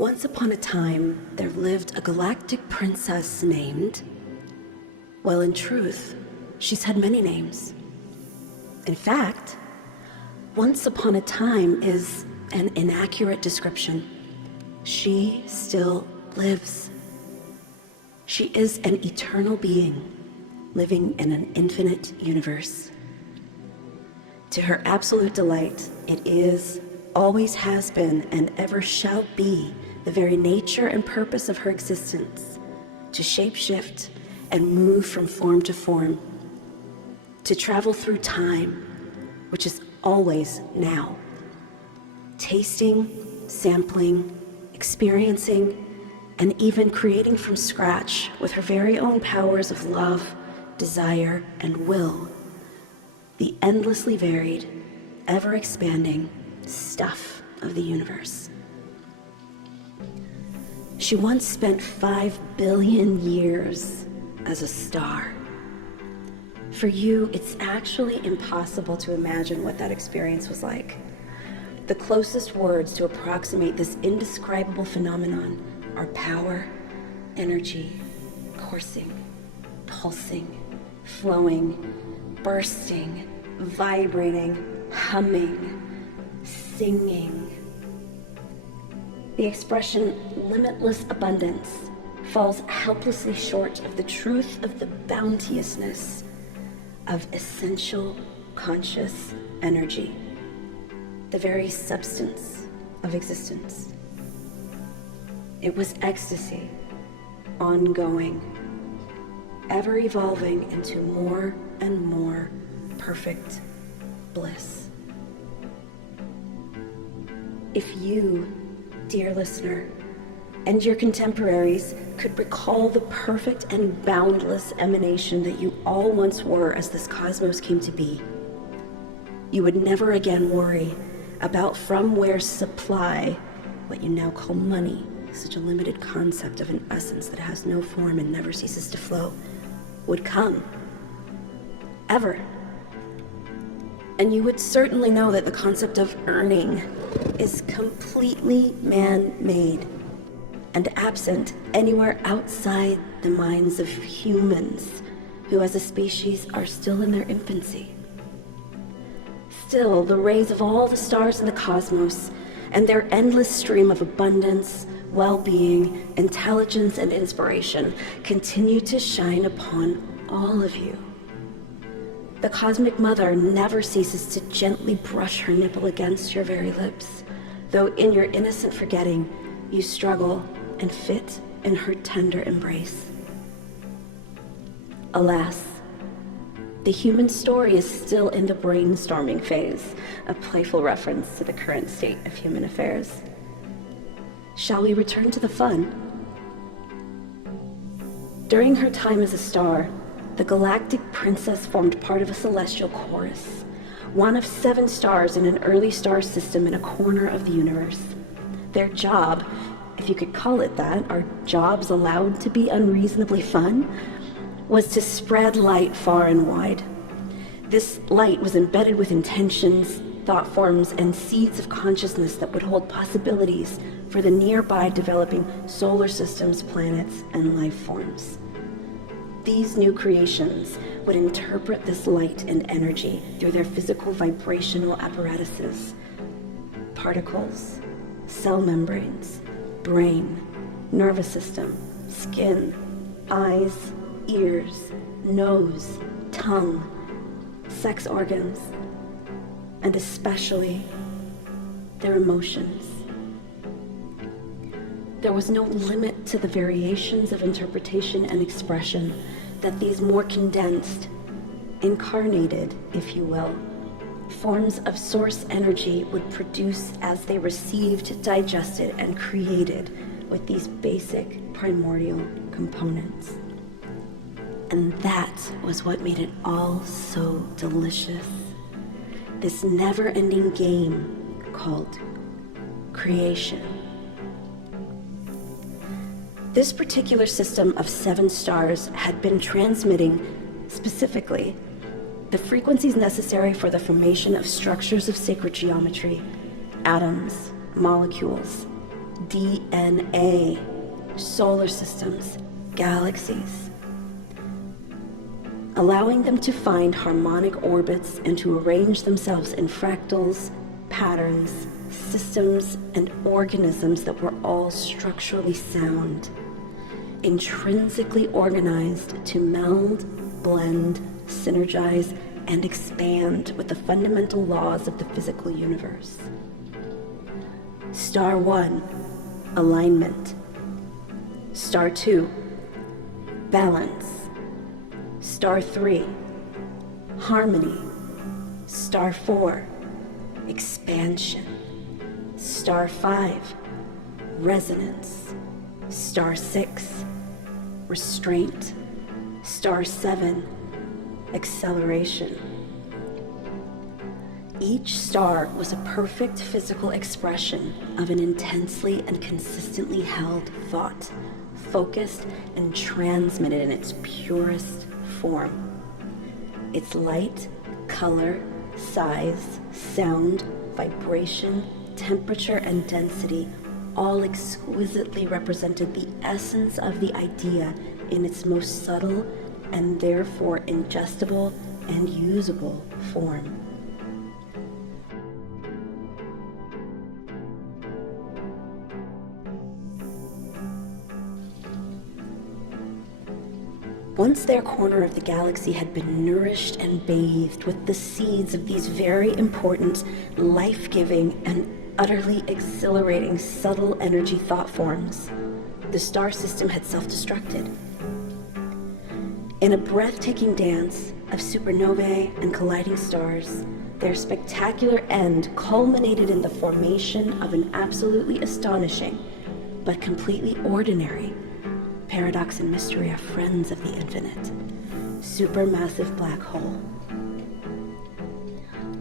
Once upon a time, there lived a galactic princess named... Well, in truth, she's had many names. In fact, once upon a time is an inaccurate description. She still lives. She is an eternal being, living in an infinite universe. To her absolute delight, it is, always has been, and ever shall be the very nature and purpose of her existence, to shapeshift and move from form to form, to travel through time, which is always now, tasting, sampling, experiencing, and even creating from scratch with her very own powers of love, desire, and will, the endlessly varied, ever-expanding stuff of the universe. She once spent 5 billion years as a star. For you, it's actually impossible to imagine what that experience was like. The closest words to approximate this indescribable phenomenon are power, energy, coursing, pulsing, flowing, bursting, vibrating, humming, singing. The expression limitless abundance falls helplessly short of the truth of the bounteousness of essential conscious energy, the very substance of existence. It was ecstasy, ongoing, ever evolving into more and more perfect bliss. If you, dear listener, and your contemporaries could recall the perfect and boundless emanation that you all once were as this cosmos came to be, you would never again worry about from where supply, what you now call money, such a limited concept of an essence that has no form and never ceases to flow, would come. Ever. And you would certainly know that the concept of earning is completely man-made and absent anywhere outside the minds of humans who as a species are still in their infancy. Still, the rays of all the stars in the cosmos and their endless stream of abundance, well-being, intelligence, and inspiration continue to shine upon all of you. The Cosmic Mother never ceases to gently brush her nipple against your very lips, though in your innocent forgetting, you struggle and fit in her tender embrace. Alas, the human story is still in the brainstorming phase, a playful reference to the current state of human affairs. Shall we return to the fun? During her time as a star, the Galactic Princess formed part of a celestial chorus, one of 7 stars in an early star system in a corner of the universe. Their job, if you could call it that, are jobs allowed to be unreasonably fun, was to spread light far and wide. This light was embedded with intentions, thought forms, and seeds of consciousness that would hold possibilities for the nearby developing solar systems, planets, and life forms. These new creations would interpret this light and energy through their physical vibrational apparatuses, particles, cell membranes, brain, nervous system, skin, eyes, ears, nose, tongue, sex organs, and especially their emotions. There was no limit to the variations of interpretation and expression that these more condensed, incarnated, if you will, forms of source energy would produce as they received, digested, and created with these basic primordial components. And that was what made it all so delicious. This never-ending game called creation. This particular system of 7 stars had been transmitting, specifically, the frequencies necessary for the formation of structures of sacred geometry, atoms, molecules, DNA, solar systems, galaxies, allowing them to find harmonic orbits and to arrange themselves in fractals, patterns, systems, and organisms that were all structurally sound, intrinsically organized to meld, blend, synergize, and expand with the fundamental laws of the physical universe. Star 1, alignment. Star 2, balance. Star 3, harmony. Star 4, expansion. Star 5, resonance. Star 6, restraint. Star 7, acceleration. Each star was a perfect physical expression of an intensely and consistently held thought, focused and transmitted in its purest form. Its light, color, size, sound, vibration, temperature, and density all exquisitely represented the essence of the idea in its most subtle and therefore ingestible and usable form. Once their corner of the galaxy had been nourished and bathed with the seeds of these very important, life-giving, and utterly exhilarating subtle energy thought forms, the star system had self-destructed. In a breathtaking dance of supernovae and colliding stars, their spectacular end culminated in the formation of an absolutely astonishing, but completely ordinary, paradox and mystery are friends of the infinite, supermassive black hole.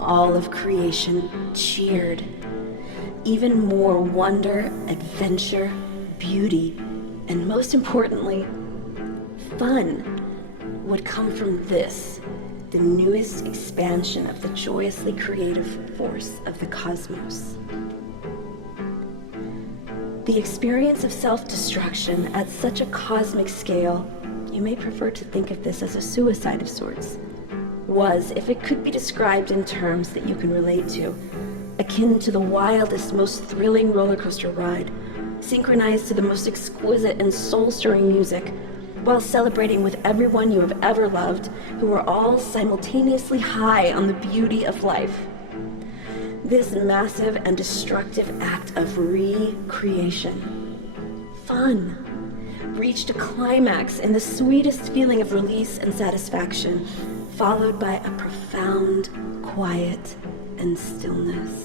All of creation cheered. Even more wonder, adventure, beauty, and most importantly, fun would come from this, the newest expansion of the joyously creative force of the cosmos. The experience of self-destruction at such a cosmic scale, you may prefer to think of this as a suicide of sorts, was, if it could be described in terms that you can relate to, akin to the wildest, most thrilling roller coaster ride, synchronized to the most exquisite and soul-stirring music, while celebrating with everyone you have ever loved, who are all simultaneously high on the beauty of life. This massive and destructive act of recreation, fun, reached a climax in the sweetest feeling of release and satisfaction, followed by a profound quiet and stillness.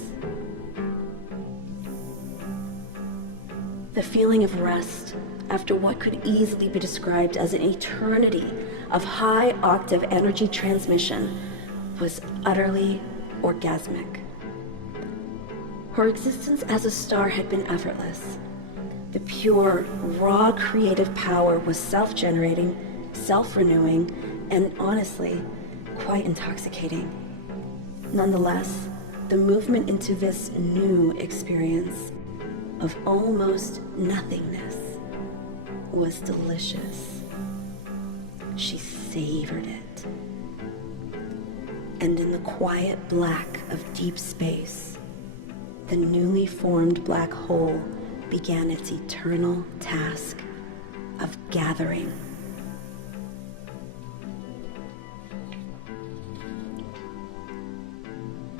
The feeling of rest after what could easily be described as an eternity of high-octave energy transmission was utterly orgasmic. Her existence as a star had been effortless. The pure, raw creative power was self-generating, self-renewing, and honestly, quite intoxicating. Nonetheless, the movement into this new experience of almost nothingness was delicious. She savored it. And in the quiet black of deep space, the newly formed black hole began its eternal task of gathering.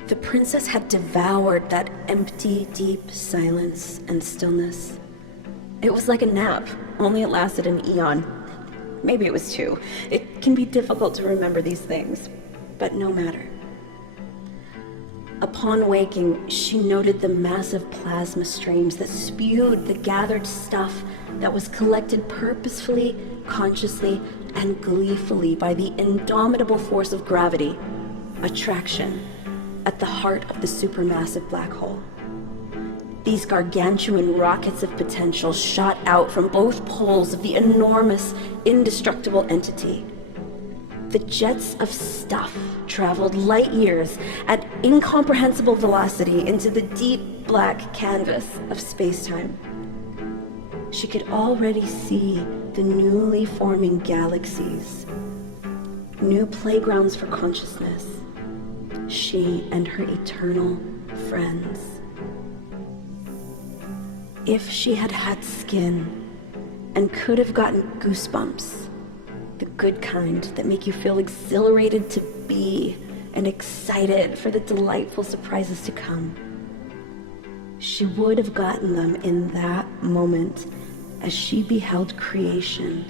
The princess had devoured that empty, deep silence and stillness. It was like a nap, only it lasted an eon. Maybe it was 2. It can be difficult to remember these things, but no matter. Upon waking, she noted the massive plasma streams that spewed the gathered stuff that was collected purposefully, consciously, and gleefully by the indomitable force of gravity, attraction, at the heart of the supermassive black hole. These gargantuan rockets of potential shot out from both poles of the enormous, indestructible entity. The jets of stuff traveled light years at incomprehensible velocity into the deep black canvas of space-time. She could already see the newly forming galaxies, new playgrounds for consciousness, she and her eternal friends. If she had had skin and could have gotten goosebumps, the good kind that make you feel exhilarated to be and excited for the delightful surprises to come, she would have gotten them in that moment as she beheld creation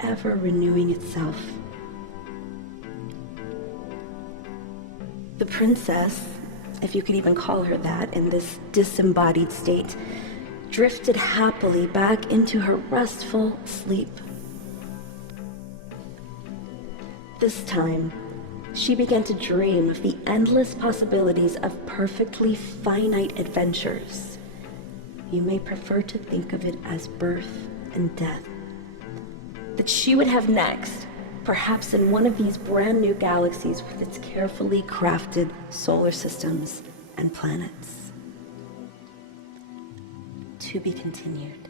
ever renewing itself. The princess, if you could even call her that in this disembodied state, drifted happily back into her restful sleep. This time, she began to dream of the endless possibilities of perfectly finite adventures. You may prefer to think of it as birth and death. That she would have next, perhaps in one of these brand new galaxies with its carefully crafted solar systems and planets. To be continued.